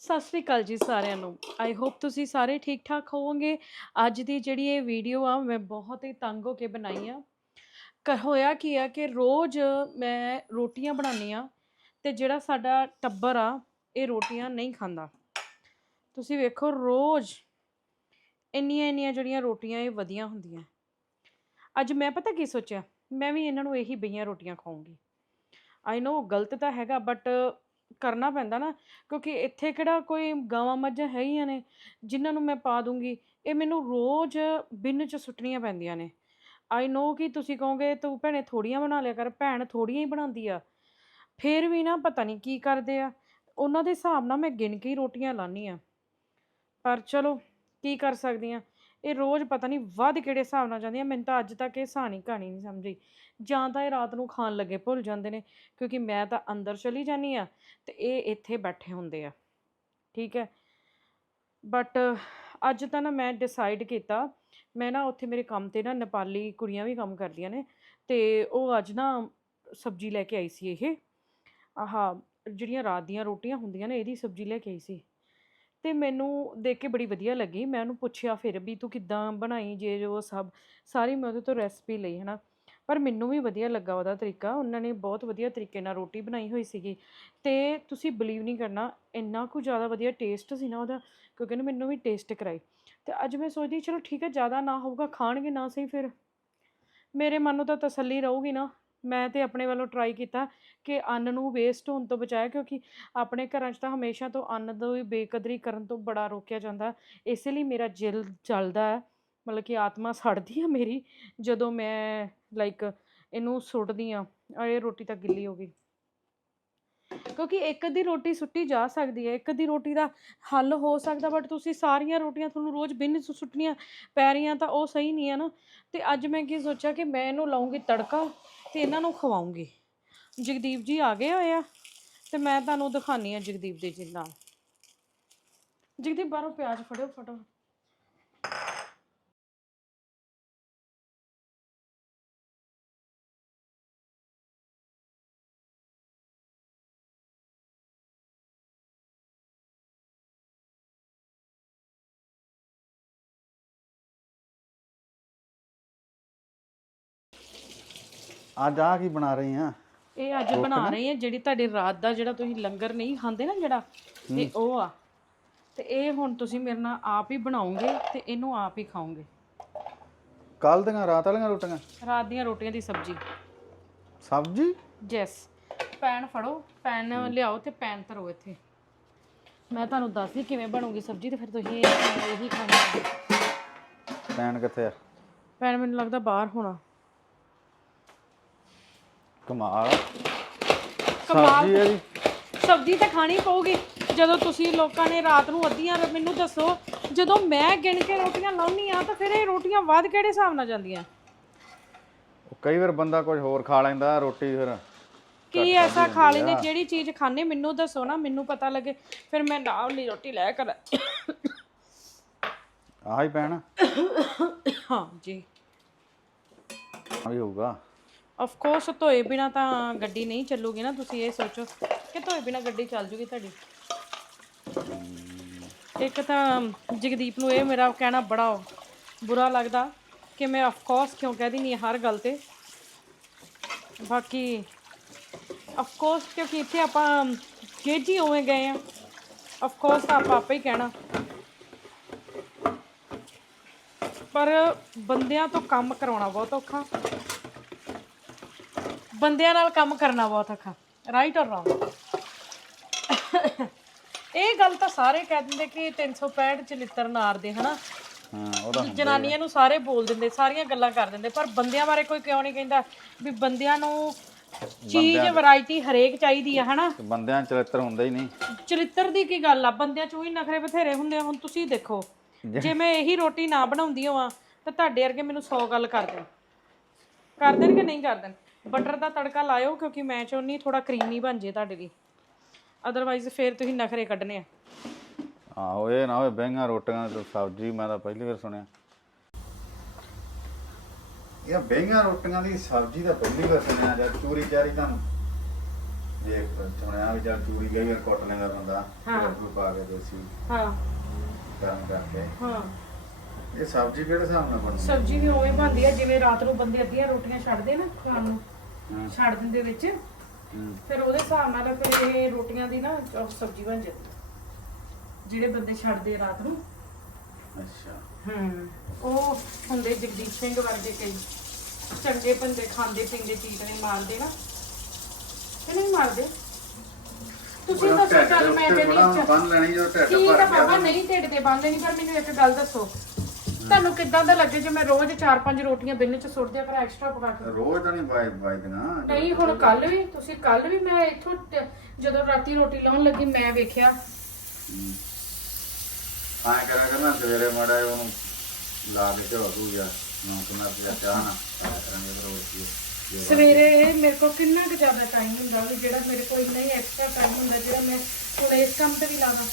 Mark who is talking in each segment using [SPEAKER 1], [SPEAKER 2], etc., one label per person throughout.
[SPEAKER 1] ਸਤਿ ਸ੍ਰੀ ਅਕਾਲ ਜੀ ਸਾਰਿਆਂ ਨੂੰ। ਆਈ ਹੋਪ ਤੁਸੀਂ ਸਾਰੇ ਠੀਕ ਠਾਕ ਹੋਵੋਗੇ। ਅੱਜ ਦੀ ਜਿਹੜੀ ਇਹ ਵੀਡੀਓ ਆ, ਮੈਂ ਬਹੁਤ ਹੀ ਤੰਗ ਹੋ ਕੇ ਬਣਾਈ ਆ। ਕ, ਹੋਇਆ ਕੀ ਆ ਕਿ ਰੋਜ਼ ਮੈਂ ਰੋਟੀਆਂ ਬਣਾਉਂਦੀ ਆ ਤੇ ਜਿਹੜਾ ਸਾਡਾ ਟੱਬਰ ਆ, ਇਹ ਰੋਟੀਆਂ ਨਹੀਂ ਖਾਂਦਾ। ਤੁਸੀਂ ਵੇਖੋ ਰੋਜ਼ ਇੰਨੀਆਂ ਇੰਨੀਆਂ ਜਿਹੜੀਆਂ ਰੋਟੀਆਂ ਇਹ ਵਧੀਆਂ ਹੁੰਦੀਆਂ। ਅੱਜ ਮੈਂ ਪਤਾ ਕੀ ਸੋਚਿਆ? ਮੈਂ ਵੀ ਇਹਨਾਂ ਨੂੰ ਇਹੀ ਬਈਆਂ ਰੋਟੀਆਂ ਖਾਉਂਗੀ ਆਈ ਨੋ ਗਲਤ ਤਾਂ ਹੈਗਾ ਬਟ ਕਰਨਾ ਪੈਂਦਾ ਨਾ, ਕਿਉਂਕਿ ਇੱਥੇ ਕਿਹੜਾ ਕੋਈ ਗਾਵਾਂ ਮੱਝਾਂ ਹੈਗੀਆਂ ਨੇ, ਜਿਨ੍ਹਾਂ ਨੂੰ ਮੈਂ ਪਾ ਦੂੰਗੀ, ਇਹ ਮੈਨੂੰ ਰੋਜ਼ ਬਿੰਨ ਚ ਸੁੱਟਣੀਆਂ ਪੈਂਦੀਆਂ ਨੇ। ਆਈ ਨੋ ਕਿ ਤੁਸੀਂ ਕਹੋਗੇ, ਤੂੰ ਭੈਣੇ ਥੋੜੀਆਂ ਬਣਾ ਲਿਆ ਕਰ, ਭੈਣ ਥੋੜੀਆਂ ਹੀ ਬਣਾਉਂਦੀ ਆ। ਫੇਰ ਵੀ ਨਾ ਪਤਾ ਨਹੀਂ ਕੀ ਕਰਦੇ ਆ, ਉਹਨਾਂ ਦੇ ਹਿਸਾਬ ਨਾਲ ਮੈਂ ਗਿਣ ਕੇ ਹੀ ਰੋਟੀਆਂ ਲਾਨੀ ਆ। ਪਰ ਚਲੋ, ਕੀ ਕਰ ਸਕਦੀ ਆ? ਇਹ ਰੋਜ਼ ਪਤਾ ਨਹੀਂ ਵੱਧ ਕਿਹੜੇ ਹਿਸਾਬ ਨਾਲ ਜਾਂਦੀਆਂ ਮੈਨੂੰ ਤਾਂ ਅੱਜ ਤੱਕ ਇਹ ਸਾਣੀ ਕਹਾਣੀ ਨਹੀਂ ਸਮਝੀ। ਜਾਂ ਤਾਂ ਇਹ ਰਾਤ ਨੂੰ ਖਾਣ ਲੱਗੇ ਭੁੱਲ ਜਾਂਦੇ ਨੇ, ਕਿਉਂਕਿ ਮੈਂ ਤਾਂ ਅੰਦਰ ਚਲੀ ਜਾਂਦੀ ਆ ਤੇ ਇਹ ਇੱਥੇ ਬੈਠੇ ਹੁੰਦੇ ਆ। ਠੀਕ ਹੈ? ਬਟ ਅੱਜ ਤਾਂ ਨਾ ਮੈਂ ਡਿਸਾਈਡ ਕੀਤਾ, ਮੈਂ ਨਾ ਉੱਥੇ ਮੇਰੇ ਕੰਮ ਤੇ ਨਾ ਨੇਪਾਲੀ ਕੁੜੀਆਂ ਵੀ ਕੰਮ ਕਰਦੀਆਂ ਨੇ ਤੇ ਉਹ ਅੱਜ ਨਾ ਸਬਜ਼ੀ ਲੈ ਕੇ ਆਈ ਸੀ ਇਹ। ਆਹ, ਜਿਹੜੀਆਂ ਰਾਤ ਦੀਆਂ ਰੋਟੀਆਂ ਹੁੰਦੀਆਂ ਨੇ, ਇਹਦੀ ਸਬਜ਼ੀ ਲੈ ਕੇ ਆਈ ਸੀ। ਅਤੇ ਮੈਨੂੰ ਦੇਖ ਕੇ ਬੜੀ ਵਧੀਆ ਲੱਗੀ। ਮੈਂ ਉਹਨੂੰ ਪੁੱਛਿਆ ਫਿਰ ਵੀ ਤੂੰ ਕਿੱਦਾਂ ਬਣਾਈ ਜੇ ਜੋ ਸਭ, ਸਾਰੀ ਮੈਂ ਉਹਦੇ ਤੋਂ ਰੈਸਪੀ ਲਈ ਹੈ ਨਾ ਪਰ ਮੈਨੂੰ ਵੀ ਵਧੀਆ ਲੱਗਾ ਉਹਦਾ ਤਰੀਕਾ। ਉਹਨਾਂ ਨੇ ਬਹੁਤ ਵਧੀਆ ਤਰੀਕੇ ਨਾਲ ਰੋਟੀ ਬਣਾਈ ਹੋਈ ਸੀਗੀ। ਤੇ ਤੁਸੀਂ ਬਲੀਵ ਨਹੀਂ ਕਰਨਾ, ਇੰਨਾ ਕੁ ਜ਼ਿਆਦਾ ਵਧੀਆ ਟੇਸਟ ਸੀ ਨਾ ਉਹਦਾ, ਕਿਉਂਕਿ ਨਾ ਮੈਨੂੰ ਵੀ ਟੇਸਟ ਕਰਾਈ। ਤੇ ਅੱਜ ਮੈਂ ਸੋਚਦੀ ਚਲੋ ਠੀਕ ਹੈ, ਜ਼ਿਆਦਾ ਨਾ ਹੋਊਗਾ, ਖਾਣਗੇ ਨਾ ਸਹੀ ਫਿਰ। ਮੇਰੇ ਮਨ ਨੂੰ ਤਾਂ ਤਸੱਲੀ ਰਹੂਗੀ ਨਾ। ਮੈਂ ਤੇ ਆਪਣੇ ਵੱਲੋਂ ਟਰਾਈ ਕੀਤਾ ਕਿ ਅੰਨ ਨੂੰ ਵੇਸਟ ਹੋਣ ਤੋਂ ਬਚਾਇਆ, ਕਿਉਂਕਿ ਆਪਣੇ ਘਰਾਂ 'ਚ ਤਾਂ ਹਮੇਸ਼ਾ ਤੋਂ ਅੰਨ ਦੀ ਬੇਕਦਰੀ ਕਰਨ ਤੋਂ ਬੜਾ ਰੋਕਿਆ ਜਾਂਦਾ। ਇਸੇ ਲਈ ਮੇਰਾ ਦਿਲ ਜਲਦਾ ਹੈ, ਮਤਲਬ ਕਿ ਆਤਮਾ ਸੜਦੀ ਆ ਮੇਰੀ, ਜਦੋਂ ਮੈਂ ਲਾਈਕ ਇਹਨੂੰ ਸੁੱਟਦੀ ਆ ਇਹ ਰੋਟੀ ਤਾਂ ਗਿੱਲੀ ਹੋ ਗਈ। ਕਿਉਂਕਿ ਇੱਕ ਅੱਧੀ ਰੋਟੀ ਸੁੱਟੀ ਜਾ ਸਕਦੀ ਹੈ, ਇੱਕ ਅੱਧੀ ਰੋਟੀ ਦਾ ਹੱਲ ਹੋ ਸਕਦਾ ਬਟ ਤੁਸੀਂ ਸਾਰੀਆਂ ਰੋਟੀਆਂ ਤੁਹਾਨੂੰ ਰੋਜ਼ ਬਿਨ ਸੁੱਟਣੀਆਂ ਪੈ ਰਹੀਆਂ ਤਾਂ ਉਹ ਸਹੀ ਨਹੀਂ ਹੈ ਨਾ। ਤੇ ਅੱਜ ਮੈਂ ਕੀ ਸੋਚਿਆ ਕਿ ਮੈਂ ਇਹਨੂੰ ਲਾਉਂਗੀ ਤੜਕਾ ਤੇ ਇਹਨਾਂ ਨੂੰ ਖਵਾਉਂਗੀ। ਜਗਦੀਪ ਜੀ ਆ ਗਏ ਹੋਏ ਆ ਤੇ ਮੈਂ ਤੁਹਾਨੂੰ ਦਿਖਾਨੀ ਆ ਜਗਦੀਪ ਦੇ ਜੀ ਨਾਲ ਜਗਦੀਪ ਬਾਹਰੋਂ ਪਿਆਜ਼ ਫੜਿਓ ਫਟੋ
[SPEAKER 2] ਅੱਜ ਆ ਕੀ ਬਣਾ ਰਹੀ ਆ?
[SPEAKER 1] ਇਹ ਅੱਜ ਬਣਾ ਰਹੀ ਹਾਂ ਜਿਹੜੀ ਤੁਹਾਡੇ ਰਾਤ ਦਾ ਜਿਹੜਾ ਤੁਸੀਂ ਲੰਗਰ ਨਹੀਂ ਖਾਂਦੇ ਨਾ ਜਿਹੜਾ ਤੇ ਉਹ ਆ। ਤੇ ਇਹ ਹੁਣ ਤੁਸੀਂ ਮੇਰੇ ਨਾਲ ਆਪ ਹੀ ਬਣਾਓਗੇ ਤੇ ਇਹਨੂੰ ਆਪ ਹੀ ਖਾਓਗੇ।
[SPEAKER 2] ਕੱਲ ਦੀਆਂ ਰਾਤ ਵਾਲੀਆਂ ਰੋਟੀਆਂ?
[SPEAKER 1] ਰਾਤ ਦੀਆਂ ਰੋਟੀਆਂ ਦੀ ਸਬਜ਼ੀ।
[SPEAKER 2] ਸਬਜ਼ੀ?
[SPEAKER 1] ਜੈਸ ਪੈਨ ਫੜੋ ਪੈਨ ਲਿਆਓ ਤੇ ਪੈਨ ਧਰੋ ਇੱਥੇ। ਮੈਂ ਤੁਹਾਨੂੰ ਦੱਸਦੀ ਕਿਵੇਂ ਬਣੂਗੀ ਸਬਜ਼ੀ ਤੇ ਫਿਰ ਤੁਸੀਂ ਇਹ- ਖਾਣਾ।
[SPEAKER 2] ਪੈਣ ਕਿੱਥੇ ਆ?
[SPEAKER 1] ਪੈਨ ਮੈਨੂੰ ਲੱਗਦਾ ਬਾਹਰ ਹੋਣਾ।
[SPEAKER 2] ਕਮਾਲ।
[SPEAKER 1] ਕਮਾਲ
[SPEAKER 2] ਸਬਜ਼ੀ ਹੈ ਜੀ।
[SPEAKER 1] ਸਬਜ਼ੀ ਤਾਂ ਖਾਣੀ ਪਊਗੀ। ਜਦੋਂ ਤੁਸੀਂ ਲੋਕਾਂ ਨੇ ਰਾਤ ਨੂੰ ਅੱਧੀਆਂ ਰ- ਮੈਨੂੰ ਦੱਸੋ ਜਦੋਂ ਮੈਂ ਗਿਣ ਕੇ ਰੋਟੀਆਂ ਲਾਉਣੀ ਆ ਤਾਂ ਫਿਰ ਇਹ ਰੋਟੀਆਂ ਵੱਧ ਕਿਹੜੇ ਹਿਸਾਬ ਨਾਲ ਜਾਂਦੀਆਂ?
[SPEAKER 2] ਉਹ ਕਈ ਵਾਰ ਬੰਦਾ ਕੁਝ ਹੋਰ ਖਾ ਲੈਂਦਾ ਰੋਟੀ ਫਿਰ
[SPEAKER 1] ਕੀ ਐਸਾ ਖਾ ਲੈਂਦੇ? ਜਿਹੜੀ ਚੀਜ਼ ਖਾਣੇ ਮੈਨੂੰ ਦੱਸੋ ਨਾ ਮੈਨੂੰ ਪਤਾ ਲੱਗੇ। ਫਿਰ ਮੈਂ ਨਾਲ ਲਈ ਰੋਟੀ ਲੈ ਕਰ
[SPEAKER 2] ਆਹ ਹੀ ਪੈਣ।
[SPEAKER 1] ਹਾਂ ਜੀ।
[SPEAKER 2] ਆ ਵੀ ਹੋਊਗਾ।
[SPEAKER 1] ਆਫ ਕੋਰਸ ਧੋਏ ਬਿਨਾ ਤਾਂ ਗੱਡੀ ਨਹੀਂ ਚੱਲੂਗੀ ਨਾ, ਤੁਸੀਂ ਇਹ ਸੋਚੋ ਕਿ ਧੋਏ ਬਿਨਾ ਗੱਡੀ ਚੱਲ ਜੂਗੀ ਤੁਹਾਡੀ। ਇੱਕ ਤਾਂ ਜਗਦੀਪ ਨੂੰ ਇਹ ਮੇਰਾ ਕਹਿਣਾ ਬੜਾ ਬੁਰਾ ਲੱਗਦਾ ਕਿ ਮੈਂ ਆਫ ਕੋਰਸ ਕਿਉਂ ਕਹਿ ਦਿੰਦੀ ਹਾਂ ਹਰ ਗੱਲ ਤੇ। ਬਾਕੀ ਆਫ ਕੋਰਸ ਕਿਉਂਕਿ ਇੱਥੇ ਆਪਾਂ ਗੇਜੀ ਹੋਵੇਂ ਗਏ ਆ ਆਫ ਕੋਰਸ ਆਪਾਂ ਆਪੇ ਹੀ ਕਹਿਣਾ। ਪਰ ਬੰਦਿਆਂ ਤੋਂ ਕੰਮ ਕਰਾਉਣਾ ਬਹੁਤ ਔਖਾ। ਬੰਦਿਆਂ ਨਾਲ ਕੰਮ ਕਰਨਾ ਬਹੁਤ ਔਖਾ। ਰਾਈਟ ਔਰ ਰੋਂਗ ਇਹ ਗੱਲ ਤਾਂ ਸਾਰੇ ਕਹਿ ਦਿੰਦੇ ਕਿ 365 ਚ ਲਿੱਤਰ ਨਾਰ ਦੇ ਹਨਾ?
[SPEAKER 2] ਹਾਂ ਉਹਦਾ
[SPEAKER 1] ਜਨਾਨੀਆਂ ਨੂੰ ਸਾਰੇ ਬੋਲ ਦਿੰਦੇ ਸਾਰੀਆਂ ਗੱਲਾਂ ਕਰ ਦਿੰਦੇ ਪਰ ਬੰਦਿਆਂ ਬਾਰੇ ਕੋਈ ਕਿਉਂ ਨਹੀਂ ਕਹਿੰਦਾ ਵੀ ਬੰਦਿਆਂ ਨੂੰ ਚੀਜ਼ ਵੈਰਾਈਟੀ ਹਰੇਕ ਚਾਹੀਦੀ ਆ ਹਨਾ?
[SPEAKER 2] ਬੰਦਿਆਂ ਚ ਚਰਿੱਤਰ ਹੁੰਦਾ ਹੀ ਨਹੀਂ।
[SPEAKER 1] ਚਰਿੱਤਰ ਦੀ ਕੀ ਗੱਲ ਆ? ਬੰਦਿਆਂ ਚ ਉਹੀ ਨਖਰੇ ਬਥੇਰੇ ਹੁੰਦੇ ਆ। ਹੁਣ ਤੁਸੀਂ ਦੇਖੋ ਜੇ ਮੈਂ ਇਹੀ ਰੋਟੀ ਨਾ ਬਣਾਉਂਦੀ ਹੋਵਾਂ ਤਾਂ ਤੁਹਾਡੇ ਵਰਗੇ ਮੈਨੂੰ 100 ਗੱਲ ਕਰ ਦੇਣ। ਕਰ ਦੇਣ ਕਿ ਨਹੀਂ ਕਰ ਦੇਣ? ਬਟਰ ਦਾ ਤੜਕਾ ਲਾਇਓ ਕਿਉਂਕਿ ਮੈਂ ਚਾਹੁੰਨੀ ਥੋੜਾ ਕਰੀਮੀ ਬਣ ਜੇ ਤੁਹਾਡੇ ਲਈ। ਅਦਰਵਾਈਜ਼ ਫਿਰ ਤੁਸੀਂ ਨਖਰੇ ਕੱਢਨੇ ਆ।
[SPEAKER 2] ਆਹੋ ਇਹ ਨਾ ਹੋਏ ਬਹਿੰਗਾ ਰੋਟੀਆਂ ਤੇ ਸਬਜ਼ੀ ਮੈਂ ਤਾਂ ਪਹਿਲੀ ਵਾਰ ਸੁਣਿਆ। ਇਹ ਬਹਿੰਗਾ ਰੋਟੀਆਂ ਦੀ ਸਬਜ਼ੀ ਦਾ ਪਹਿਲੀ ਵਾਰ ਸੁਣਿਆ ਜਾਂ ਚੂਰੀ ਚਾਰੀ ਤੁਹਾਨੂੰ ਦੇਖ ਸੁਣਿਆ ਵੀ ਜਾਂ ਚੂਰੀ ਗਈ ਵਾਰ ਕੁੱਟ ਲੈਂਦਾ ਬੰਦਾ
[SPEAKER 1] ਹਾਂ।
[SPEAKER 2] ਕੋਈ ਪਾ ਕੇ ਦੇਸੀ
[SPEAKER 1] ਹਾਂ।
[SPEAKER 2] ਗਰਮ ਕਰਕੇ।
[SPEAKER 1] ਹਾਂ।
[SPEAKER 2] ਇਹ ਸਬਜ਼ੀ ਕਿਹੜੇ ਹਿਸਾਬ ਬਣਦੀ
[SPEAKER 1] ਸਬਜ਼ੀ ਵੀ ਉਵੇਂ ਬਣਦੀ ਆ ਜਿਵੇਂ ਰਾਤ ਨੂੰ ਬੰਦੇ ਅੱਧੀਆਂ ਰੋਟੀਆਂ ਛੱਡਦੇ ਨਾ ਖਾਣ ਨੂੰ। ਛੱਡ ਦਿੰਦੇ ਵਿੱਚ। ਫਿਰ ਉਹਦੇ ਹਿਸਾਬ ਨਾਲ ਫਿਰ ਇਹ ਰੋਟੀਆਂ ਦੀ ਨਾ ਉਹ ਸਬਜ਼ੀ ਬਣ ਜਾਂਦੀ। ਜਿਹੜੇ ਬੰਦੇ ਛੱਡਦੇ ਆ ਰਾਤ ਨੂੰ।
[SPEAKER 2] ਅੱਛਾ।
[SPEAKER 1] ਹੂੰ। ਉਹ ਹੁੰਦੇ ਜਗਦੀਸ਼ ਸਿੰਘ ਵਰਗੇ ਕਈ। ਚੰਗੇ ਬੰਦੇ ਖਾਂਦੇ ਪੀਂਦੇ ਚੀਜ਼ ਨਹੀਂ ਮਾਰਦੇ ਨਾ। ਤੇ ਨਹੀਂ ਮਾਰਦੇ। ਤੁਸੀਂ ਦੱਸੋ ਚੱਲ ਮੈਂ ਕਹਿੰਦੀ ਹਾਂ
[SPEAKER 2] ਬੰਨ ਲੈਣੀ ਜੋ ਢਿੱਡ
[SPEAKER 1] ਠੀਕ
[SPEAKER 2] ਭਰ
[SPEAKER 1] ਆ
[SPEAKER 2] ਗਿਆ
[SPEAKER 1] ਬਾਬਾ ਨਹੀਂ ਢਿੱਡ ਦੇ ਬੰਦੇ ਨਹੀਂ ਪਰ ਮੈਨੂੰ ਇੱਕ ਗੱਲ ਦੱਸੋ। ਤੁਹਾਨੂੰ ਕਿੱਦਾਂ ਦਾ ਲੱਗੇ ਜੇ ਮੈਂ ਰੋਜ਼ 4-5 ਰੋਟੀਆਂ ਬਿੰਨ ਚ ਸੁੱਟ ਦਿਆ ਕਰ ਐਕਸਟਰਾ ਪਕਾ ਕੇ
[SPEAKER 2] ਰੋਜ਼ ਤਾਂ ਨਹੀਂ ਬਾਈ ਬਾਈ ਦਿਨਾਂ
[SPEAKER 1] ਨਹੀਂ ਹੁਣ ਕੱਲ ਵੀ ਤੁਸੀਂ ਕੱਲ ਵੀ ਮੈਂ ਇੱਥੋਂ ਟ- ਜਦੋਂ ਰਾਤੀ ਰੋਟੀ ਲਾਉਣ ਲੱਗੀ ਮੈਂ ਵੇਖਿਆ।
[SPEAKER 2] ਹਾਂ। ਕਰਾਂ ਕਰਨਾ ਸਵੇਰੇ ਮੜਾ ਉਹਨੂੰ ਲਾ ਕੇ ਝੋ ਦੂ ਜਾਂ ਨਾ ਕਿੰਨਾ ਪਿਆ ਚਾਹ ਨਾ ਕਰਾਂਗੇ ਫਿਰ ਹੋਰ ਕੀ ਹੈ।
[SPEAKER 1] ਸਵੇਰੇ ਮੇਰੇ ਕੋਲ ਕਿੰਨਾ ਕੁ ਜ਼ਿਆਦਾ ਟਾਈਮ ਹੁੰਦਾ ਵੀ ਜਿਹੜਾ ਮੇਰੇ ਕੋਲ ਇੰਨਾ ਹੀ ਐਕਸਟਰਾ ਟਾਈਮ ਹੁੰਦਾ ਜਿਹੜਾ ਮੈਂ ਹੁਣ ਇਸ ਕੰਮ ਤੇ ਵੀ ਲਾਵਾਂ।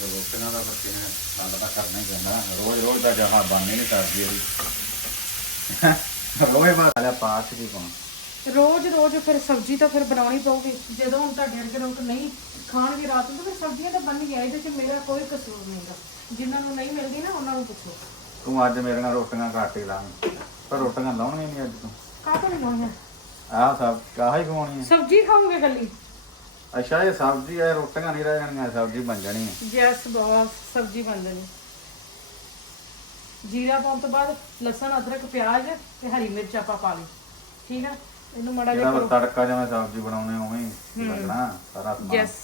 [SPEAKER 2] ਦਾ ਸਾਡਾ ਤਾਂ ਕਰਨਾ ਹੀ ਪੈਂਦਾ। ਰੋਜ਼ ਰੋਜ਼ ਦਾ ਜਮਾ ਬਣਨੇ ਨਹੀਂ ਕਰਦੀ ਇਹਦੀ। ਰੋਜ਼ ਬਾਅਦ ਆля ਪਾਸ ਕੀ ਪਾਉਣਾ।
[SPEAKER 1] ਰੋਜ਼ ਰੋਜ਼ ਫਿਰ ਸਬਜ਼ੀ ਤਾਂ ਫਿਰ ਬਣਾਉਣੀ ਪਊਗੀ। ਜਦੋਂ ਹੁਣ ਤੁਹਾਡੇ ਵਰਗੇ ਲੋਕ ਨਹੀਂ ਖਾਣਗੇ ਰਾਤ ਨੂੰ ਤਾਂ ਫਿਰ ਸਬਜ਼ੀਆਂ ਤਾਂ ਬਣ ਗਿਆ ਇਹਦੇ 'ਚ ਮੇਰਾ ਕੋਈ ਕਸੂਰ ਨਹੀਂਗਾ ਜਿਨ੍ਹਾਂ ਨੂੰ ਨਹੀਂ ਮਿਲਦੀ ਨਾ ਉਹਨਾਂ ਨੂੰ ਪੁੱਛੋ।
[SPEAKER 2] ਤੂੰ ਅੱਜ ਮੇਰੇ ਨਾਲ ਰੋਟੀਆਂ ਘੱਟ ਹੀ ਲਾ ਪਰ ਰੋਟੀਆਂ ਲਾਉਣੀਆਂ ਨਹੀਂ ਅੱਜ ਤੂੰ।
[SPEAKER 1] ਕਾਹਤੋਂ ਨਹੀਂ ਲਾਉਣੀਆਂ?
[SPEAKER 2] ਆਹ ਸਭ ਕਾਹ ਹੀ ਖਵਾਉਣੀ
[SPEAKER 1] ਸਬਜ਼ੀ ਖਾਓਗੇ ਗੱਲੀ
[SPEAKER 2] ਅੱਛਾ ਇਹ ਸਬਜ਼ੀ ਹੈ ਰੋਟੀਆਂ ਨਹੀਂ ਰਹਿ ਜਾਣੀਆਂ ਸਬਜ਼ੀ ਬਣ ਜਾਣੀ ਹੈ
[SPEAKER 1] ਯੈਸ ਬॉस ਸਬਜ਼ੀ ਬਣ ਜਾਣੀ। ਜੀਰਾ ਪਾਉਣ ਤੋਂ ਬਾਅਦ ਲਸਣ ਅਦਰਕ ਪਿਆਜ਼ ਤੇ ਹਰੀ ਮਿਰਚ ਆਪਾਂ ਪਾ ਲਈ। ਠੀਕ ਆ? ਇਹਨੂੰ ਮੜਾ
[SPEAKER 2] ਇਹਦਾ
[SPEAKER 1] ਜਿਹਾ
[SPEAKER 2] ਫਿਰ ਤੜਕਾ ਜਿਵੇਂ ਸਬਜ਼ੀ ਬਣਾਉਣੇ ਉਵੇਂ ਹੀ ਲੱਗਣਾ ਸਾਰਾ ਸਮਾਨ।
[SPEAKER 1] Yes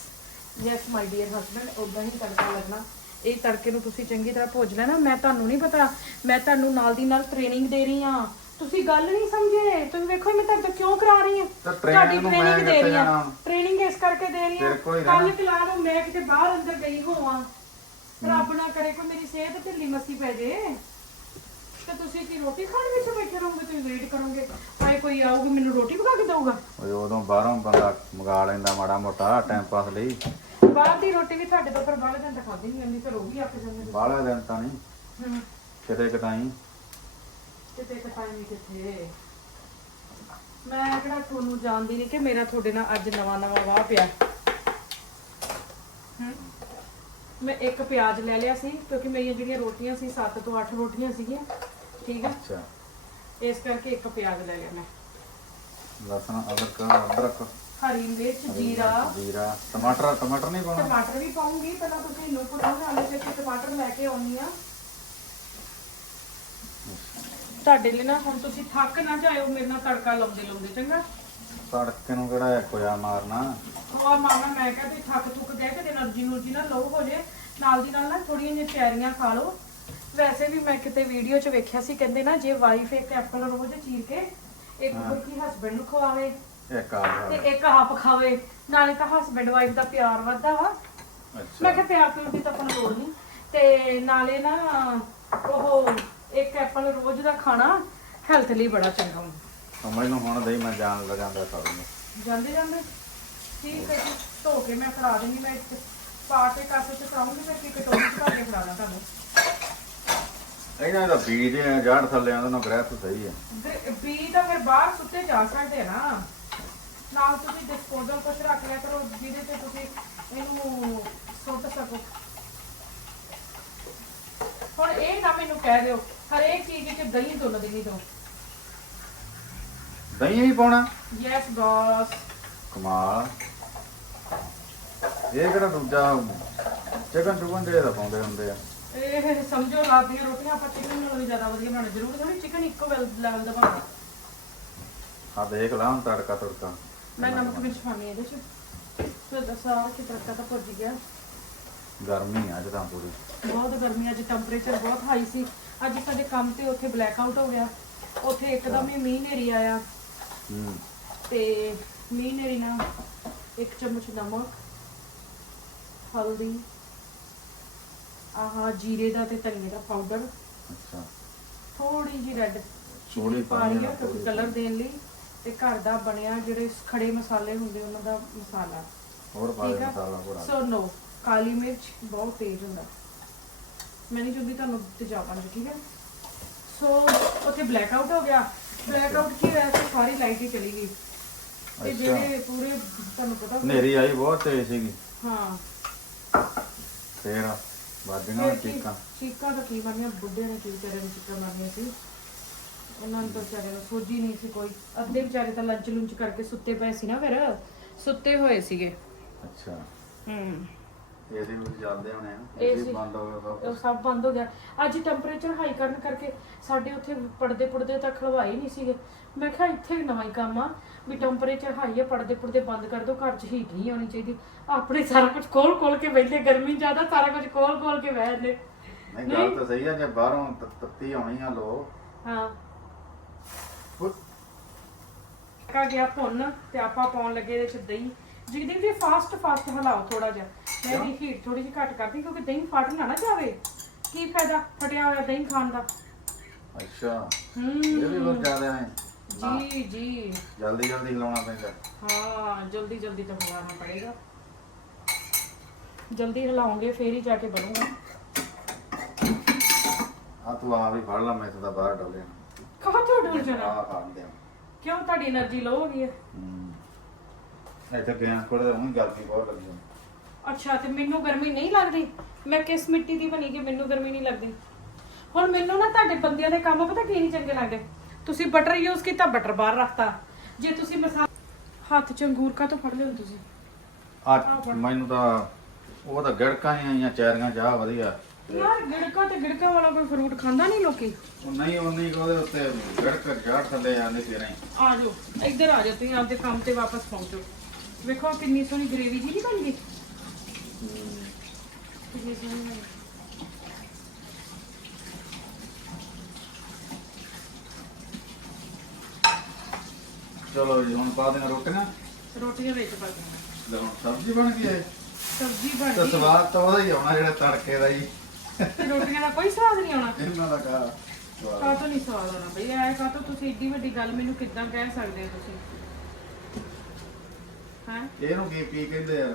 [SPEAKER 1] yes my dear husband ਉਦਾਂ ਹੀ ਤੜਕਾ ਲੱਗਣਾ। ਇਹ ਤੜਕੇ ਨੂੰ ਤੁਸੀਂ ਚੰਗੀ ਤਰ੍ਹਾਂ ਭੁੱਜ ਲੈਣਾ। ਮੈਂ ਤੁਹਾਨੂੰ ਨਹੀਂ ਪਤਾ ਮੈਂ ਤੁਹਾਨੂੰ ਨਾਲ ਦੀ ਨਾਲ ਟ੍ਰੇਨਿੰਗ ਦੇ ਰਹੀ ਹਾਂ। ਤੁਸੀਂ ਗੱਲ ਨਹੀਂ ਸਮਝੇ। ਤੁਸੀਂ ਵੇਖੋ ਮੈਂ ਤੁਹਾਡੇ ਤੋਂ ਕਿਉਂ ਕਰਾ ਰਹੀ ਹਾਂ?
[SPEAKER 2] ਤਾਂ
[SPEAKER 1] ਤੁਹਾਡੀ
[SPEAKER 2] training ਨੂੰ ਮੈਂ
[SPEAKER 1] ਟ੍ਰੇਨਿੰਗ ਦੇ
[SPEAKER 2] ਕਿੱਥੇ
[SPEAKER 1] ਰਹੀ ਹਾਂ।
[SPEAKER 2] ਜਾਣਾ?
[SPEAKER 1] ਟ੍ਰੇਨਿੰਗ ਇਸ ਕਰਕੇ ਦੇ ਰਹੀ ਹਾਂ।
[SPEAKER 2] ਤੇਰੇ ਕੋਲ ਹੀ
[SPEAKER 1] ਕੱਲ ਕਲਾ ਨੂੰ ਮੈਂ ਕਿਤੇ ਬਾਹਰ ਅੰਦਰ ਗਈ ਹੋਵਾਂ। ਰੱਬ ਨਾ ਕਰੇ ਕੋਈ ਮੇਰੀ ਸਿਹਤ ਢਿੱਲੀ ਮੱਸੀ ਪੈ ਜੇ। ਤੇ ਤੁਸੀਂ ਕੀ ਰੋਟੀ ਖਾਣ ਵਿੱਚ ਬੈਠੇ ਰਹੋਗੇ? ਤੁਸੀਂ ਵੇਟ ਕਰੋਗੇ। ਭਾਈ ਕੋਈ ਆਊਗਾ ਮੈਨੂੰ ਰੋਟੀ ਪਕਾ ਕੇ ਦਊਗਾ।
[SPEAKER 2] ਓਏ ਉਦੋਂ ਬਾਹਰੋਂ ਬੰਦਾ ਮੰਗਾ ਲੈਂਦਾ ਮਾੜਾ ਮੋਟਾ ਟਾਈਮ ਪਾਸ ਲਈ।
[SPEAKER 1] ਬਾਹਰ ਦੀ ਰੋਟੀ ਵੀ ਤੁਹਾਡੇ ਤੋਂ ਪਰ ਬਾਹਰ ਦਿਨ ਖਾਦੀ ਨਹੀਂ ਜਾਂਦੀ ਫਿਰ ਉਹ ਵੀ ਜਾਂਦੇ
[SPEAKER 2] ਬਾਹਲੇ ਦਿਨ ਤਾਂ ਨਹੀਂ।
[SPEAKER 1] ਹੂੰ
[SPEAKER 2] ਕਿਤੇ ਕਿਤਾਈ
[SPEAKER 1] ਕਿਤੇ ਕਟਾਈ ਨਹੀਂ ਕਿੱਥੇ ਮੈਂ ਕਿਹੜਾ ਤੁਹਾਨੂੰ ਜਾਣਦੀ ਨਹੀਂ ਕਿ ਮੇਰਾ ਤੁਹਾਡੇ ਨਾਲ ਅੱਜ ਨਵਾਂ ਨਵਾਂ ਵਾਹ ਪਿਆ। ਮੈਂ ਇੱਕ ਪਿਆਜ਼ ਲੈ ਲਿਆ ਸੀ ਕਿਉਂਕਿ ਮੇਰੀਆਂ ਜਿਹੜੀਆਂ ਰੋਟੀਆਂ ਸੀ 7 ਤੋਂ 8 ਰੋਟੀਆਂ ਸੀਗੀਆਂ ਠੀਕ ਆ?
[SPEAKER 2] ਅੱਛਾ।
[SPEAKER 1] ਇਸ ਕਰਕੇ ਇੱਕ ਪਿਆਜ਼ ਲੈ ਲਿਆ ਮੈਂ।
[SPEAKER 2] ਲਸਣ ਅਦਰਕ ਅਦਰਕ।
[SPEAKER 1] ਹਰੀ ਮਿਰਚ ਜੀਰਾ।
[SPEAKER 2] ਜੀਰਾ। ਟਮਾਟਰ ਟਮਾਟਰ ਨਹੀਂ ਪਾਉਣਾ?
[SPEAKER 1] ਟਮਾਟਰ ਵੀ ਪਾਉਂਗੀ ਪਹਿਲਾਂ ਤੁਸੀਂ ਇਹਨੂੰ ਪੁੱਛੋ ਨਾਲੇ ਤੇ ਟਮਾਟਰ ਲੈ ਕੇ ਆਉਣੀ ਆ ਤੁਹਾਡੇ ਲਈ ਨਾ ਹੁਣ ਤੁਸੀਂ ਥੱਕ ਨਾ ਜਾਇਓ ਮੇਰੇ ਨਾਲ ਤੜਕਾ ਲਾਉਂਦੇ ਲਾਉਂਦੇ ਚੰਗਾ?
[SPEAKER 2] ਤੜਕੇ ਨੂੰ ਕਿਹੜਾ ਇੱਕੋ ਜਿਹਾ ਮਾਰਨਾ?
[SPEAKER 1] ਉਹ ਮਾਮਾ ਮੈਂ ਕਿਹਾ ਵੀ ਥੱਕ ਥੁੱਕ ਗਏ ਕਿਤੇ એનર્ਜੀ ਨੂਰਜੀ ਨਾ ਲੋ ਹੋ ਜੇ। ਨਾਲ ਦੀ ਨਾਲ ਨਾ ਥੋੜੀਆਂ ਜਿਹੀਆਂ ਚੈਰੀਆਂ ਖਾ ਲਓ। ਵੈਸੇ ਵੀ ਮੈਂ ਕਿਤੇ ਵੀਡੀਓ 'ਚ ਵੇਖਿਆ ਸੀ ਕਹਿੰਦੇ ਨਾ ਜੇ ਵਾਈਫ ਇੱਕ ਐਪਲ ਰੋਜ਼ ਚੀਰ ਕੇ ਇੱਕ ਬੁਰਕੀ ਹਸਬੰਡ ਨੂੰ ਖਵਾਵੇ
[SPEAKER 2] ਇੱਕ ਆਪ
[SPEAKER 1] ਤੇ ਇੱਕ ਆਪ ਖਾਵੇ ਨਾਲੇ ਤਾਂ ਹਸਬੰਡ ਵਾਈਫ ਦਾ ਪਿਆਰ ਵੱਧਦਾ ਵਾ। ਮੈਂ ਕਿਹਾ ਪਿਆਰ ਪਿਆਰ ਦੀ ਤਾਂ ਆਪਾਂ ਲੋੜ ਨਹੀਂ। ਤੇ ਨਾਲੇ ਨਾ ਉਹ ਇੱਕ ਐਪਲ ਰੋਜ਼ ਦਾ ਖਾਣਾ ਹੈਲਥ ਲਈ ਬੜਾ ਚੰਗਾ ਹੁੰਦਾ।
[SPEAKER 2] ਸਮਝ ਨੂੰ ਹੁਣ ਦੇਈ ਮੈਂ ਜਾਣ ਲਗਾਂਦਾ ਕਰੂੰਗਾ
[SPEAKER 1] ਜਾਂਦੇ ਜਾਂਦੇ? ਠੀਕ ਹੈ ਜੀ ਧੋ ਕੇ ਮੈਂ ਫੜਾ ਦਿੰਦੀ ਮੈਂ ਇੱਕ ਪਾ ਕੇ ਕਾਸੇ ਚ ਪਾਉਂਗੀ ਫਿਰ ਕੀ ਕਟੋਰੀ ਚ ਪਾ ਕੇ ਫੜਾਣਾ ਤੁਹਾਨੂੰ।
[SPEAKER 2] ਇਹਨਾਂ ਦਾ ਬੀਜ ਹੈ ਜੜ ਥੱਲੇ ਆਉਂਦਾ ਨਾ ਗ੍ਰਹਿ ਤਾਂ ਸਹੀ ਹੈ
[SPEAKER 1] ਬੀ- ਬੀ ਤਾਂ ਫਿਰ ਬਾਹਰ ਸੁੱਤੇ ਜਾ ਸਕਦੇ ਆ ਨਾ। ਨਾਲ ਤੁਸੀਂ ਡਿਸਪੋਜ਼ਲ ਕੁਝ ਰੱਖ ਲਿਆ ਕਰੋ ਜਿਹਦੇ ਤੇ ਤੁਸੀਂ ਇਹਨੂੰ ਸੁੱਟ ਸਕੋ। ਹੁਣ ਇਹ ਨਾ ਮੈਨੂੰ ਕਹਿ ਦਿਓ ਹਰੇਕ ਚੀਜ਼ ਵਿੱਚ ਦਹੀਂ ਦੁੱਲ ਦੇਣੀ ਦੋ
[SPEAKER 2] ਦਹੀਂ ਵੀ ਪਾਉਣਾ?
[SPEAKER 1] ਯੈਸ ਬੌਸ
[SPEAKER 2] ਕਮਾਲ। ਇਹ ਕਿਹੜਾ ਦੂਜਾ ਚਿਕਨ ਚੁਕਨ ਜਿਹੜੇ ਦਾ ਪਾਉਂਦੇ ਹੁੰਦੇ ਆ।
[SPEAKER 1] ਇਹ ਸਮਝੋ ਰਾਤ ਦੀਆਂ ਰੋਟੀਆਂ ਆਪਾਂ ਚਿਕਨ ਨਾਲੋਂ ਵੀ ਜ਼ਿਆਦਾ ਵਧੀਆ ਬਣਾਉਣਾ ਜ਼ਰੂਰੀ ਥੋੜੀ ਚਿਕਨ ਇੱਕੋ ਲੈਵਲ ਦਾ ਬਣਾਉਣਾ
[SPEAKER 2] ਆ ਦੇਖ ਲਾ ਹੁਣ ਤੜਕਾ ਤੜਕਾ।
[SPEAKER 1] ਮੈਂ ਨਮਕ ਵਿੱਚ ਪਾਣੀ ਇਹਦੇ ਚ। ਫਿਰ ਦਸਾਰ ਕਿ ਤੜਕਾ ਤਾਂ ਭੁੱਜ ਗਿਆ।
[SPEAKER 2] ਗਰਮੀ ਆ ਅੱਜ ਤਾਂ ਪੂਰੀ।
[SPEAKER 1] ਬਹੁਤ ਗਰਮੀ ਅੱਜ ਟੈਂਪਰੇਚਰ ਬਹੁਤ ਹਾਈ ਸੀ। ਅੱਜ ਸਾਡੇ ਕੰਮ ਤੇ ਉੱਥੇ ਬਲੈਕ ਆਊਟ ਹੋ ਗਿਆ। ਉੱਥੇ ਇੱਕਦਮ ਹੀ ਮੀਂਹ ਨੇਰੀ ਆਇਆ।
[SPEAKER 2] ਹੂੰ।
[SPEAKER 1] ਤੇ ਮੀਂਹ ਨੇਰੀ ਨਾਲ ਇੱਕ ਚਮਚ ਨਮਕ ਹਲਦੀ ਆਹ ਜੀਰੇ ਦਾ ਤੇ ਧਨੀਏ ਦਾ ਪਾਊਡਰ
[SPEAKER 2] ਅੱਛਾ।
[SPEAKER 1] ਥੋੜੀ ਜਿਹੀ ਰੈੱਡ ਰਹੀ
[SPEAKER 2] ਪਾਣੀ
[SPEAKER 1] ਆ ਕਿਉਂਕਿ ਕਲਰ ਦੇਣ ਲਈ ਤੇ ਘਰ ਦਾ ਬਣਿਆ ਜਿਹੜੇ ਖੜੇ ਮਸਾਲੇ ਹੁੰਦੇ ਉਹਨਾਂ ਦਾ ਮਸਾਲਾ।
[SPEAKER 2] ਹੋਰ ਪਾ ਦੇ ਮਸਾਲਾ ਪੂਰਾ
[SPEAKER 1] ਸੋ ਨੋ ਕਾਲੀ ਮਿਰਚ ਬਹੁਤ ਤੇਜ਼ ਹੁੰਦਾ। ਮੈਂ ਨਹੀਂ ਚਾਹੁੰਦੀ ਤੁਹਾਨੂੰ ਤੇਜ਼ਾਬ ਠੀਕ ਹੈ? ਸੋ ਉੱਥੇ ਬਲੈਕ ਆਊਟ ਹੋ ਗਿਆ। ਬਲੈਕ ਆਊਟ ਕੀ ਹੋਇਆ? ਸੀ ਸਾਰੀ ਲਾਈਟ ਹੀ ਚਲੀ ਗਈ। ਤੇ
[SPEAKER 2] ਅੱਛਾ।
[SPEAKER 1] ਜਿਹੜੇ ਪੂਰੇ ਤੁਹਾਨੂੰ ਪਤਾ
[SPEAKER 2] ਹਨੇਰੀ ਆਈ ਬਹੁਤ ਤੇਜ਼ ਸੀਗੀ।
[SPEAKER 1] ਹਾਂ।
[SPEAKER 2] ਫੇਰ ਵਾਦੀਆਂ
[SPEAKER 1] ਫਿਰ ਕੀ-
[SPEAKER 2] ਚੀਕਾਂ।
[SPEAKER 1] ਚੀਕਾਂ ਤਾਂ ਕੀ ਮਾਰਨੀਆਂ ਬੁੱਢੇ ਨੇ ਕੀ ਵਿਚਾਰੇ ਨੇ ਚੀਕਾਂ ਸੀ। ਉਹਨਾਂ ਨੂੰ ਤਾਂ ਵਿਚਾਰੇ ਨੂੰ ਸੋਝੀ ਨਹੀਂ ਸੀ ਕੋਈ। ਅੱਧੇ ਵਿਚਾਰੇ ਤਾਂ ਲੰਚ ਲੁੰਚ ਕਰਕੇ ਸੁੱਤੇ ਪਏ ਸੀ ਨਾ ਫਿਰ। ਸੁੱਤੇ ਹੋਏ ਸੀਗੇ।
[SPEAKER 2] ਅੱਛਾ।
[SPEAKER 1] ਹੂੰ।
[SPEAKER 2] ਏਸੀ ਵੀ ਚੱਲਦੇ ਹੋਣੇ ਆ
[SPEAKER 1] AC
[SPEAKER 2] ਬੰਦ ਹੋ ਗਿਆ ਸਭ
[SPEAKER 1] ਉਹ ਸਭ ਬੰਦ ਹੋ ਗਿਆ। ਅੱਜ ਟੈਂਪਰੇਚਰ ਹਾਈ ਕਰਨ ਕਰਕੇ ਸਾਡੇ ਉੱਥੇ ਪਰਦੇ ਪੁਰਦੇ ਤਾਂ ਖਲਵਾਏ ਨਹੀਂ ਸੀਗੇ। ਮੈਂ ਕਿਹਾ ਇੱਥੇ ਵੀ ਨਵਾਂ ਹੀ ਕੰਮ ਆ ਵੀ ਟੈਂਪਰੇਚਰ ਹਾਈ ਹੈ ਪਰਦੇ ਪੁਰਦੇ ਬੰਦ ਕਰ ਦਿਓ ਘਰ 'ਚ ਹੀਟ ਨਹੀਂ ਆਉਣੀ ਚਾਹੀਦੀ। ਆਪਣੇ ਸਾਰਾ ਕੁਝ ਖੋਲ ਖੋਲ ਕੇ ਬੈਠੇ ਗਰਮੀ ਜ਼ਿਆਦਾ ਸਾਰਾ ਕੁਝ ਖੋਲ ਖੋਲ ਕੇ ਬੈਠਦੇ
[SPEAKER 2] ਨਹੀਂ ਗੱਲ ਤਾਂ ਸਹੀ ਆ ਜੇ ਬਾਹਰੋਂ ਤ- ਤੱਤੀ ਆਉਣੀ ਆ ਲੋ।
[SPEAKER 1] ਹਾਂ। ਕਾ ਗਿਆ ਭੁੰਨ ਤੇ ਆਪਾਂ ਪਾਉਣ ਲੱਗੇ ਇਹਦੇ ਚ ਦਹੀਂ। ਜਿਗਦਿਨ ਜੀ ਫਾਸਟ ਫਾਸਟ ਹਲਾਓ ਥੋੜਾ ਜਿਹਾ। ਮੈਂ ਇਹਦੀ ਹੀਟ ਥੋੜੀ ਜਿਹੀ ਘੱਟ ਕਰਦੀ ਕਿਉਂਕਿ ਦਹੀਂ ਫਟ ਨਾ ਨਾ ਜਾਵੇ। ਕੀ ਫਾਇਦਾ ਫਟਿਆ ਹੋਇਆ ਦਹੀਂ ਖਾਣ ਦਾ?
[SPEAKER 2] ਅੱਛਾ। ਇਹ ਵੀ ਹੂੰ ਵਰਕਾ ਦੇ
[SPEAKER 1] ਜੀ ਜੀ।
[SPEAKER 2] ਜਲਦੀ ਜਲਦੀ ਹਿਲਾਉਣਾ ਪੈਂਦਾ।
[SPEAKER 1] ਹਾਂ ਜਲਦੀ ਜਲਦੀ ਤਾਂ ਹਿਲਾਉਣਾ ਪੜੇਗਾ। ਜਲਦੀ ਹਿਲਾਉਂਗੇ ਫੇਰ ਹੀ ਜਾ ਕੇ ਬਣੂਗਾ।
[SPEAKER 2] ਆ ਤੂੰ ਆ ਵੀ ਫੜ ਲਾ ਮੈਂ ਤਾਂ ਬਾਹਰ ਡੋਲੇ
[SPEAKER 1] ਕਹਾਂ ਤੋਂ ਡੁੱਲ ਜਾਣਾ ਕਿਉਂ ਤੁਹਾਡੀ એનર્ਜੀ ਲੋ ਹੋ ਗਈ ਹੈ।
[SPEAKER 2] ਇੱਥੇ ਗੈਸ ਕੋਲ ਹੁਣ ਗਰਮੀ ਬਹੁਤ ਲੱਗੀ। ਜਾਂਦੀ
[SPEAKER 1] ਅੱਛਾ ਤੇ ਮੈਨੂੰ ਗਰਮੀ ਨਹੀਂ ਲੱਗਦੀ? ਮੈਂ ਕਿਸ ਮਿੱਟੀ ਦੀ ਬਣੀ ਕਿ ਮੈਨੂੰ ਗਰਮੀ ਨਹੀਂ ਲੱਗਦੀ? ਹੁਣ ਮੈਨੂੰ ਨਾ ਤੁਹਾਡੇ ਬੰਦਿਆਂ ਦੇ ਕੰਮ ਪਤਾ ਕੀ ਨਹੀਂ ਚੰਗੇ ਲੱਗਦੇ? ਤੁਸੀਂ ਬਟਰ ਯੂਜ਼ ਕੀਤਾ ਬਟਰ ਬਾਹਰ ਰੱਖਤਾ। ਜੇ ਤੁਸੀਂ ਮਸਾ ਹੱਥ ਚ ਅੰਗੂਰ ਕਾ ਤੋਂ ਫੜ ਲਿਓ ਤੁਸੀਂ?
[SPEAKER 2] ਆ ਮੈਨੂੰ ਤਾਂ ਉਹ ਤਾਂ ਗੜਕਾਂ ਹੀ ਆਈਆਂ ਚੈਰੀਆਂ ਚਾਹ ਵਧੀਆ।
[SPEAKER 1] ਯਾਰ ਗਿੜਕਾ ਤੇ ਗਿੜਕਾ ਵਾਲਾ ਕੋਈ ਫਰੂਟ ਖਾਂਦਾ ਨਹੀਂ ਲੋਕੀ?
[SPEAKER 2] ਉਹ ਨਹੀਂ ਉਹ ਨਹੀਂ ਉਹਦੇ ਉੱਤੇ ਗੜਕ ਜੜ ਥੱਲੇ ਜਾਂਦੇ ਤੇਰੇ
[SPEAKER 1] ਆ ਜਾਓ ਇੱਧਰ ਆ ਜਾਓ ਤੁਸੀਂ ਆਪਦੇ ਕੰਮ ਤੇ ਵਾਪਸ ਪਹੁੰਚੋ। ਵੇਖੋ ਕਿੰਨੀ ਸੋਹਣੀ ਗ੍ਰੇਵੀ ਜੀ ਨਹੀਂ ਬਣ ਗਈ। ਕਿੰਨੀ ਸੋਹਣੀ ਬਣੀ।
[SPEAKER 2] ਚਲੋ ਜੀ ਹੁਣ ਪਾ ਦੇਣਾ ਰੋਟੀਆਂ।
[SPEAKER 1] ਰੋਟੀਆਂ ਵਿੱਚ ਪਾ ਦੇਣਾ।
[SPEAKER 2] ਲੈ ਹੁਣ ਸਬਜ਼ੀ ਬਣ ਗਈ ਹੈ
[SPEAKER 1] ਸਬਜ਼ੀ ਬਣ
[SPEAKER 2] ਤਾਂ
[SPEAKER 1] ਗਈ।
[SPEAKER 2] ਸਵਾਦ ਤਾਂ ਉਹਦਾ ਹੀ ਆਉਣਾ ਜਿਹੜਾ ਤੜਕੇ ਦਾ ਜੀ।
[SPEAKER 1] ਤੇ ਰੋਟੀਆਂ ਦਾ ਕੋਈ ਸਵਾਦ ਨਹੀਂ ਆਉਣਾ।
[SPEAKER 2] ਇਹਨਾਂ ਦਾ ਕਾ
[SPEAKER 1] ਕਾਹ ਤੋਂ ਨਹੀਂ ਸਵਾਦ ਆਉਣਾ ਬਈ? ਐ ਕਾਹ ਤੋਂ ਤੁਸੀਂ ਏਡੀ ਵੱਡੀ ਗੱਲ ਮੈਨੂੰ ਕਿੱਦਾਂ ਕਹਿ ਸਕਦੇ ਹੋ ਤੁਸੀਂ? ਹਾਂ?
[SPEAKER 2] ਇਹਨੂੰ ਕੀ ਪੀ ਕਹਿੰਦੇ ਯਾਰ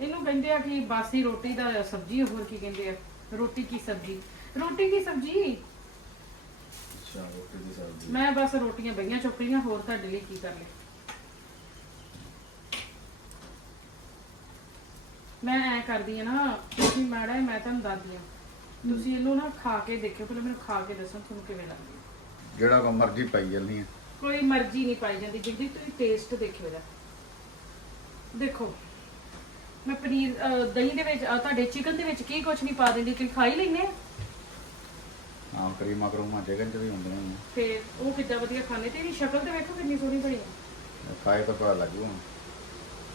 [SPEAKER 1] ਇਹਨੂੰ ਕਹਿੰਦੇ ਆ ਕਿ ਬਾਸੀ ਰੋਟੀ ਦਾ ਸਬਜ਼ੀ ਹੋਰ ਕੀ ਕਹਿੰਦੇ ਆ? ਰੋਟੀ ਕੀ ਸਬਜ਼ੀ? ਰੋਟੀ ਕੀ ਸਬਜ਼ੀ?
[SPEAKER 2] ਅੱਛਾ ਰੋਟੀ ਦੀ ਸਬਜ਼ੀ।
[SPEAKER 1] ਮੈਂ ਬਸ ਰੋਟੀਆਂ ਬਈਆਂ ਚੁੱਕੀਆਂ ਹੋਰ ਤੁਹਾਡੇ ਲਈ ਕੀ ਕਰ ਲਿਆ? ਮੈਂ ਐ ਕਰਦੀ ਆ ਨਾ ਤੁਸੀਂ ਮਾੜਾ ਹੈ ਮੈਂ ਤੁਹਾਨੂੰ ਦੱਸਦੀ ਆ। ਤੁਸੀਂ ਇਹਨੂੰ ਨਾ ਖਾ ਕੇ ਦੇਖਿਓ ਪਹਿਲਾਂ ਮੈਨੂੰ ਖਾ ਕੇ ਦੱਸੋ ਤੁਹਾਨੂੰ ਕਿਵੇਂ ਲੱਗਦੀ
[SPEAKER 2] ਜਿਹੜਾ ਕੋ ਮਰਜ਼ੀ ਪਾਈ ਜਾਂਦੀ ਹੈ
[SPEAKER 1] ਕੋਈ ਮਰਜ਼ੀ ਨਹੀਂ ਪਾਈ ਜਾਂਦੀ ਜਿੰਦੀ ਤੁਸੀਂ ਟੇਸਟ ਦੇਖਿਓ ਇਹਦਾ। ਦੇਖੋ ਮੈਂ ਪਨੀਰ ਅਹ, ਦਹੀਂ ਦੇ ਵਿੱਚ ਅਹ, ਤੁਹਾਡੇ ਚਿਕਨ ਦੇ ਵਿੱਚ ਕੀ ਕੁਝ ਨਹੀਂ ਪਾ ਦਿੰਦੀ ਕਿ ਖਾ ਹੀ ਲੈਨੇ ਆ
[SPEAKER 2] ਆਮ ਕਰੀਮਾ ਕਰੂਮਾ ਚਿਕਨ ਚ ਵੀ ਹੁੰਦੀਆਂ ਨੇ।
[SPEAKER 1] ਤੇ ਉਹ ਕਿੱਦਾਂ ਵਧੀਆ ਖਾਣੇ ਤੇ ਇਹਦੀ ਸ਼ਕਲ ਤੇ ਵੇਖੋ ਕਿੰਨੀ ਸੋਹਣੀ ਬਣੀ। ਆ
[SPEAKER 2] ਖਾਏ ਤਾਂ ਪਤਾ ਲੱਗੂ ਹੁਣ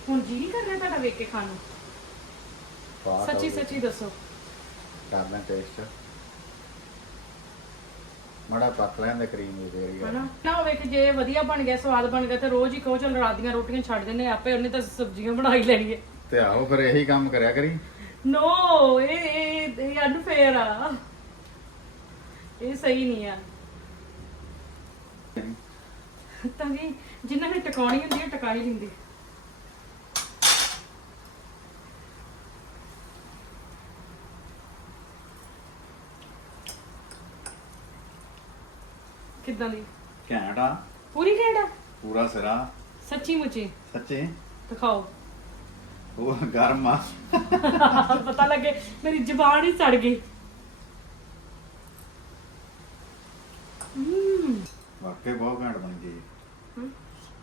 [SPEAKER 1] ਹੁਣ ਜੀ ਨਹੀਂ ਕਰ ਰਿਹਾ ਤੁਹਾਡਾ ਵੇਖ ਕੇ ਖਾਣ ਨੂੰ?
[SPEAKER 2] ਪਾ ਤਾਂ
[SPEAKER 1] ਸੱਚੀ
[SPEAKER 2] ਉਹਦੇ
[SPEAKER 1] ਸੱਚੀ ਦੱਸੋ।
[SPEAKER 2] ਕਰਨਾ ਟੇਸਟ ਮੜਾ ਪੱਕ ਲੈਂਦੇ ਕਰੀਮ ਦੀ ਫੇਰ ਹੀ ਆ।
[SPEAKER 1] ਹਨਾ? ਨਾ ਹੋਵੇ ਕਿ ਜੇ ਵਧੀਆ ਬਣ ਗਿਆ ਸਵਾਦ ਬਣ ਗਿਆ ਤੇ ਰੋਜ਼ ਹੀ ਕਹੋ ਚਲ ਰਾਤ ਦੀਆਂ ਰੋਟੀਆਂ ਛੱਡ ਦਿੰਦੇ ਆਪੇ ਉਹਨੇ ਤਾਂ ਸਬਜ਼ੀਆਂ ਬਣਾ ਹੀ ਲੈਣੀਆਂ।
[SPEAKER 2] ਤੇ ਆਹੋ ਫਿਰ ਇਹੀ ਕੰਮ ਕਰਿਆ ਕਰੀ?
[SPEAKER 1] ਨੋ ਇਹ ਇਹ ਇਹ ਅਨਫੇਅਰ ਆ। ਇਹ ਸਹੀ ਨਹੀਂ ਆ। ਤਾਂ ਵੀ ਜਿਨ੍ਹਾਂ ਨੇ ਟਿਕਾਉਣੀ ਹੁੰਦੀ ਹੈ ਟਿਕਾ ਹੀ ਲੈਂਦੀ ਕਿੱਦਾਂ ਦੀ?
[SPEAKER 2] ਘੈਂਟ ਆ।
[SPEAKER 1] ਪੂਰੀ ਖੇਡ ਆ?
[SPEAKER 2] ਪੂਰਾ ਸਿਰਾ।
[SPEAKER 1] ਸੱਚੀ ਮੁੱਚੀ?
[SPEAKER 2] ਸੱਚੇ।
[SPEAKER 1] ਦਿਖਾਓ।
[SPEAKER 2] ਉਹ ਗਰਮ ਆ।
[SPEAKER 1] ਪਤਾ ਲੱਗੇ ਮੇਰੀ ਜ਼ਬਾਨ ਹੀ ਸੜ ਗਈ। ਹਮ
[SPEAKER 2] ਵਾਕਈ ਬਹੁਤ ਘੈਂਟ ਬਣ ਗਈ।
[SPEAKER 1] ਹਮ।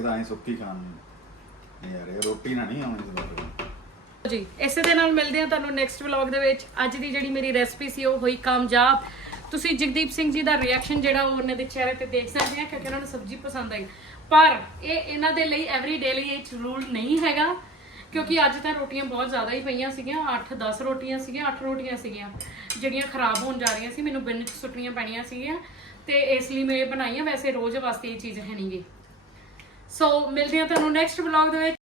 [SPEAKER 2] ਇਹਦਾ ਐ ਸੁੱਕੀ ਖਾਣ ਨੂੰ। ਯਾਰ ਇਹ ਰੋਟੀ ਨਾ ਨਹੀਂ ਆਉਣੀ ਤੇ।
[SPEAKER 1] ਜੀ ਇਸੇ ਦੇ ਨਾਲ ਮਿਲਦੇ ਹਾਂ ਤੁਹਾਨੂੰ ਨੈਕਸਟ ਵਲੌਗ ਦੇ ਵਿੱਚ। ਅੱਜ ਦੀ ਜਿਹੜੀ ਮੇਰੀ ਰੈਸਪੀ ਸੀ ਉਹ ਹੋਈ ਕਾਮਯਾਬ। ਤੁਸੀਂ ਜਗਦੀਪ ਸਿੰਘ ਜੀ ਦਾ ਰਿਐਕਸ਼ਨ ਜਿਹੜਾ ਉਹ ਉਹਨਾਂ ਦੇ ਚਿਹਰੇ ਤੇ ਦੇਖ ਸਕਦੇ ਆ, ਕਿਉਂਕਿ ਉਹਨਾਂ ਨੂੰ ਸਬਜ਼ੀ ਪਸੰਦ ਆਈ। ਪਰ ਇਹ ਇਹਨਾਂ ਦੇ ਲਈ ਐਵਰੀ ਡੇ ਲਈ ਇਹ ਰੂਲ ਨਹੀਂ ਹੈਗਾ, ਕਿਉਂਕਿ ਅੱਜ ਤਾਂ ਰੋਟੀਆਂ ਬਹੁਤ ਜ਼ਿਆਦਾ ਹੀ ਪਈਆਂ ਸੀਗੀਆਂ 8-10 ਰੋਟੀਆਂ ਸੀਗੀਆਂ 8 ਰੋਟੀਆਂ ਸੀਗੀਆਂ, ਜਿਹੜੀਆਂ ਖਰਾਬ ਹੋਣ ਜਾ ਰਹੀਆਂ ਸੀ, ਮੈਨੂੰ ਬਿੰਨ ਚ ਸੁੱਟਣੀਆਂ ਪੈਣੀਆਂ ਸੀਗੀਆਂ, ਤੇ ਇਸ ਲਈ ਮੈਂ ਇਹ ਬਣਾਈਆਂ, ਵੈਸੇ ਰੋਜ਼ ਵਾਸਤੇ ਇਹ ਚੀਜ਼ ਹੈ ਨਹੀਂਗੀ ਸੋ ਮਿਲਦੇ ਹਾਂ ਤੁਹਾਨੂੰ ਨੈਕਸਟ ਵਲੌਗ ਦੇ ਵਿੱਚ।